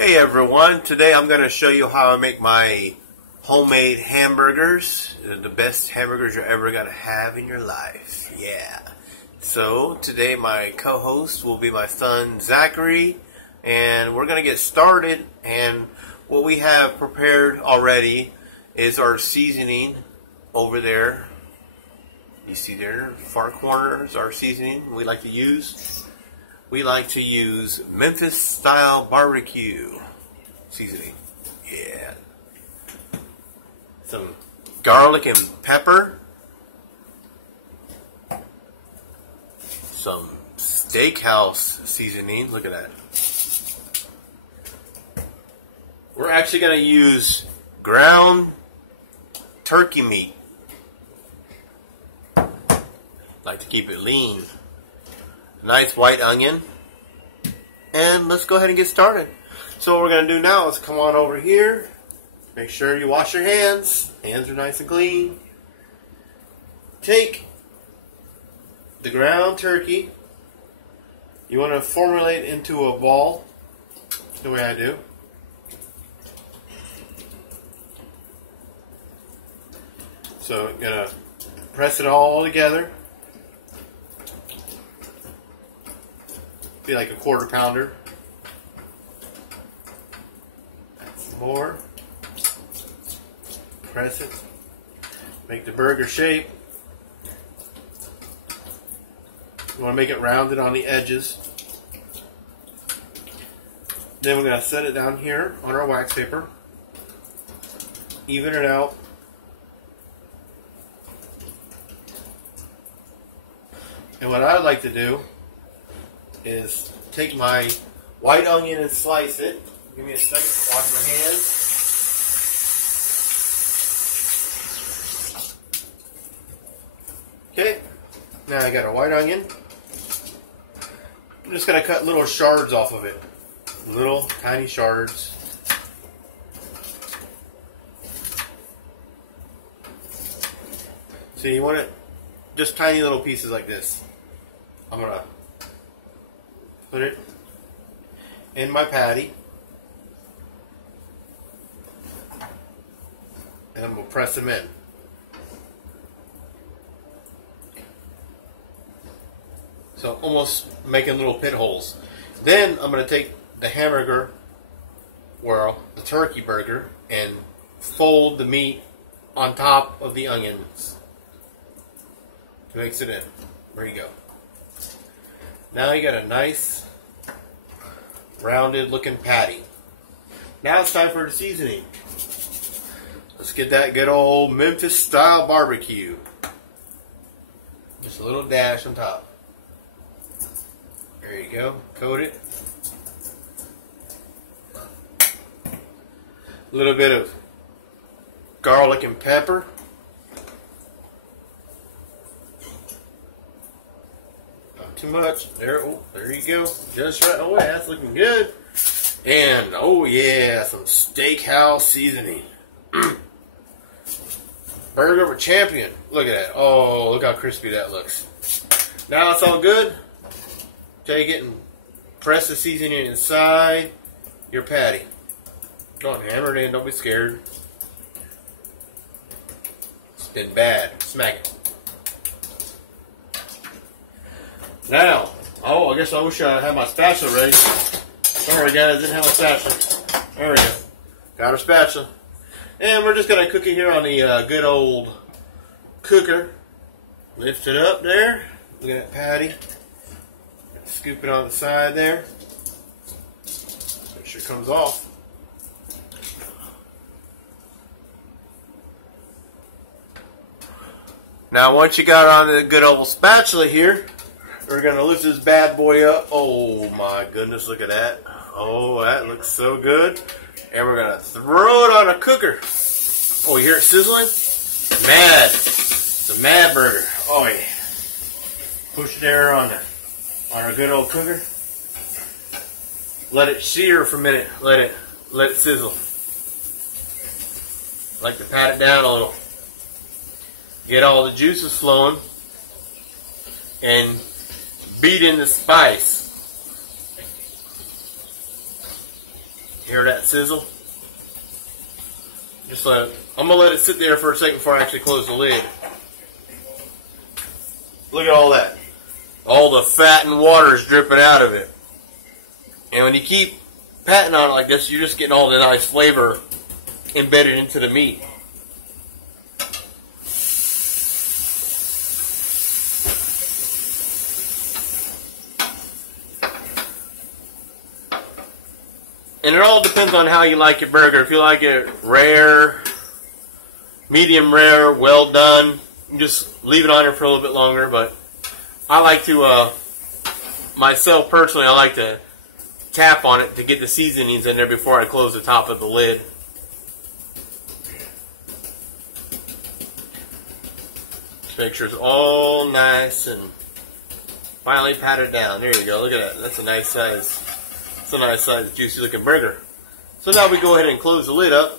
Hey everyone, today I'm going to show you how I make my homemade hamburgers. The best hamburgers you're ever going to have in your life. Yeah. So today my co-host will be my son Zachary, and we're going to get started. And what we have prepared already is our seasoning over there. You see there, far corner is our seasoning we like to use. We like to use Memphis style barbecue seasoning. Yeah. Some garlic and pepper. Some steakhouse seasoning. Look at that. We're actually going to use ground turkey meat. Like to keep it lean. Nice white onion, and let's go ahead and get started. So what we're going to do now is come on over here, make sure you wash your hands are nice and clean. Take the ground turkey, you want to formulate into a ball the way I do. So I'm going to press it all together. Be like a quarter pounder. Some more. Press it. Make the burger shape. You want to make it rounded on the edges. Then we're going to set it down here on our wax paper. Even it out. And what I like to do is take my white onion and slice it. Give me a second, wash my hands. Okay, now I got a white onion. I'm just going to cut little shards off of it. Little tiny shards. So you want it just tiny little pieces like this. I'm going to put it in my patty, and I'm going to press them in. So almost making little pit holes. Then I'm going to take the hamburger, well, the turkey burger, and fold the meat on top of the onions to mix it in. There you go. Now you got a nice rounded looking patty. Now it's time for the seasoning. Let's get that good old Memphis style barbecue. Just a little dash on top. There you go. Coat it. A little bit of garlic and pepper. Too much. There you go. Just right away. That's looking good. And oh yeah, some steakhouse seasoning. Burger with champion. Look at that. Oh, look how crispy that looks. Now it's all good. Take it and press the seasoning inside your patty. Don't hammer it in. Don't be scared. It's been bad. Smack it. Now, I guess I wish I had my spatula ready. Sorry guys, didn't have a spatula. There we go. Got our spatula. And we're just going to cook it here on the good old cooker. Lift it up there. Look at that patty. Scoop it on the side there. Make sure it comes off. Now once you got on the good old spatula here, we're going to lift this bad boy up. Oh my goodness, look at that. Oh, that looks so good. And we're going to throw it on a cooker. Oh, you hear it sizzling? Mad. It's a mad burger. Oh yeah. Push it there on our good old cooker. Let it sear for a minute. Let it sizzle. Like to pat it down a little. Get all the juices flowing. And beat in the spice. Hear that sizzle? I'm gonna let it sit there for a second before I actually close the lid. Look at all that. All the fat and water is dripping out of it. And when you keep patting on it like this, you're just getting all the nice flavor embedded into the meat. And it all depends on how you like your burger. If you like it rare, medium rare, well done, you just leave it on there for a little bit longer. But I like to, myself personally, I like to tap on it to get the seasonings in there before I close the top of the lid. Just make sure it's all nice and finally patted down. There you go. Look at that. That's a nice size. It's a nice size, juicy looking burger. So now we go ahead and close the lid up.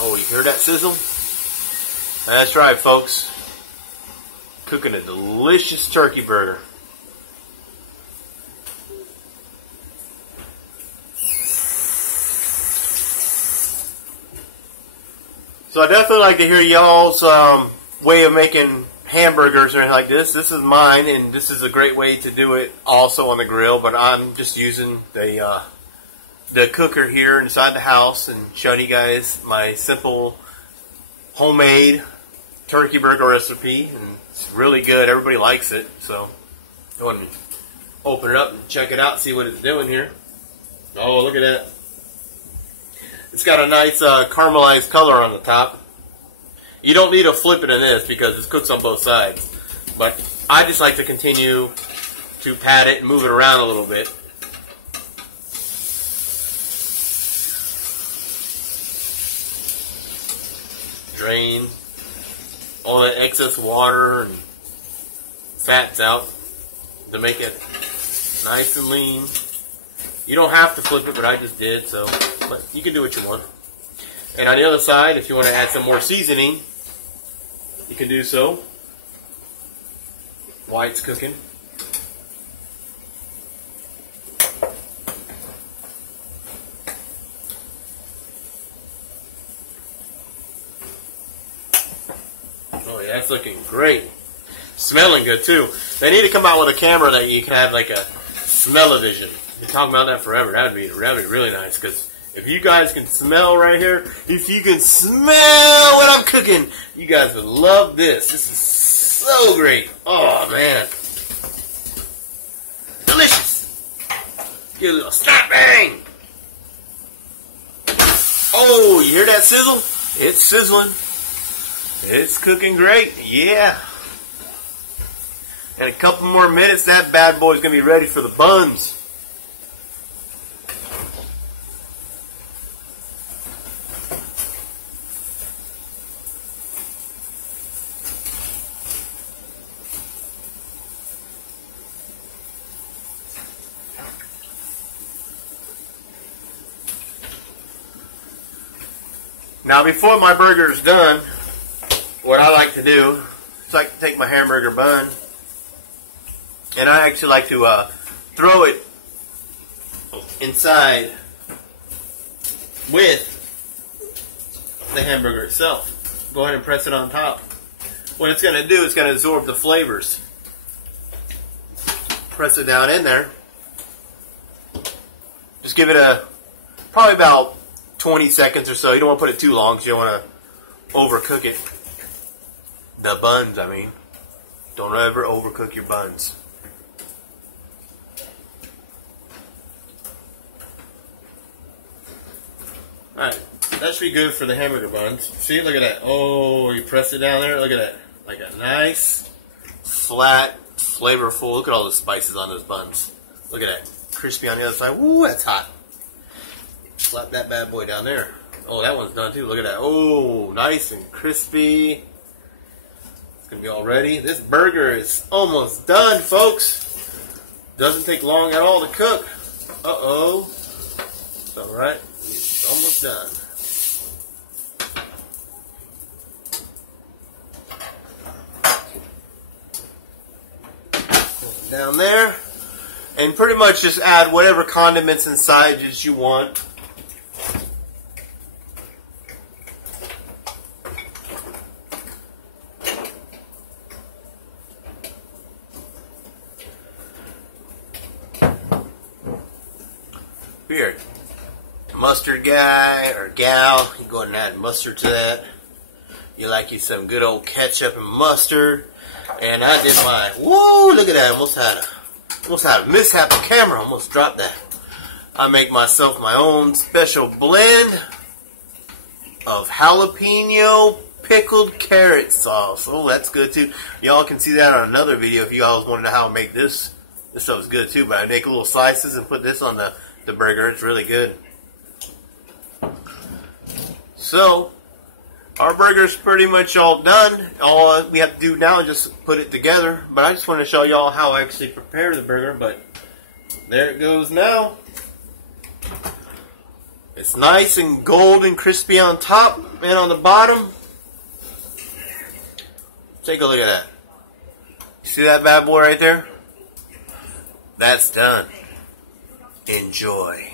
Oh, you hear that sizzle? That's right, folks. Cooking a delicious turkey burger. So I definitely like to hear y'all's way of making hamburgers or anything like this. This is mine, and this is a great way to do it also on the grill, but I'm just using the cooker here inside the house and showing you guys my simple homemade turkey burger recipe, and it's really good. Everybody likes it, so go ahead and open it up and check it out, see what it's doing here. Oh, look at that. It's got a nice caramelized color on the top. You don't need to flip it in this because it cooks on both sides. But I just like to continue to pat it and move it around a little bit. Drain all that excess water and fats out to make it nice and lean. You don't have to flip it, but I just did, so but you can do what you want. And on the other side, if you want to add some more seasoning, you can do so while it's cooking. Oh yeah, that's looking great. Smelling good too. They need to come out with a camera that you can have like a smell-o-vision. Been talking about that forever. That'd be really nice, because if you guys can smell right here, if you can smell what I'm cooking, you guys would love this. This is so great. Oh, man. Delicious. Get a little snap bang. Oh, you hear that sizzle? It's sizzling. It's cooking great. Yeah. In a couple more minutes, that bad boy's going to be ready for the buns. Now, before my burger is done, what I like to do is I like to take my hamburger bun, and I actually like to throw it inside with the hamburger itself. Go ahead and press it on top. What it's going to do is going to absorb the flavors. Press it down in there. Just give it probably about 20 seconds or so. You don't want to put it too long because you don't want to overcook it. The buns, I mean. Don't ever overcook your buns. Alright, that should be good for the hamburger buns. See, look at that. Oh, you press it down there. Look at that. Like a nice, flat, flavorful. Look at all the spices on those buns. Look at that. Crispy on the other side. Ooh, that's hot. Slap that bad boy down there. Oh, that one's done too. Look at that. Oh, nice and crispy. It's going to be all ready. This burger is almost done, folks. Doesn't take long at all to cook. Uh-oh. It's all right. It's almost done. Down there. And pretty much just add whatever condiments and sides you want. If you're a mustard guy or gal, you go ahead and add mustard to that. You like you some good old ketchup and mustard. And I did mine. Whoa, look at that. Almost had a mishap on camera. Almost dropped that. I make myself my own special blend of jalapeno pickled carrot sauce. Oh, that's good too. Y'all can see that on another video if you all want to know how to make this. This stuff is good too, but I make little slices and put this on the burger. It's really good. So, our burger's pretty much all done. All we have to do now is just put it together. But I just want to show y'all how I actually prepare the burger. But there it goes now. It's nice and golden, crispy on top and on the bottom. Take a look at that. You see that bad boy right there? That's done. Enjoy.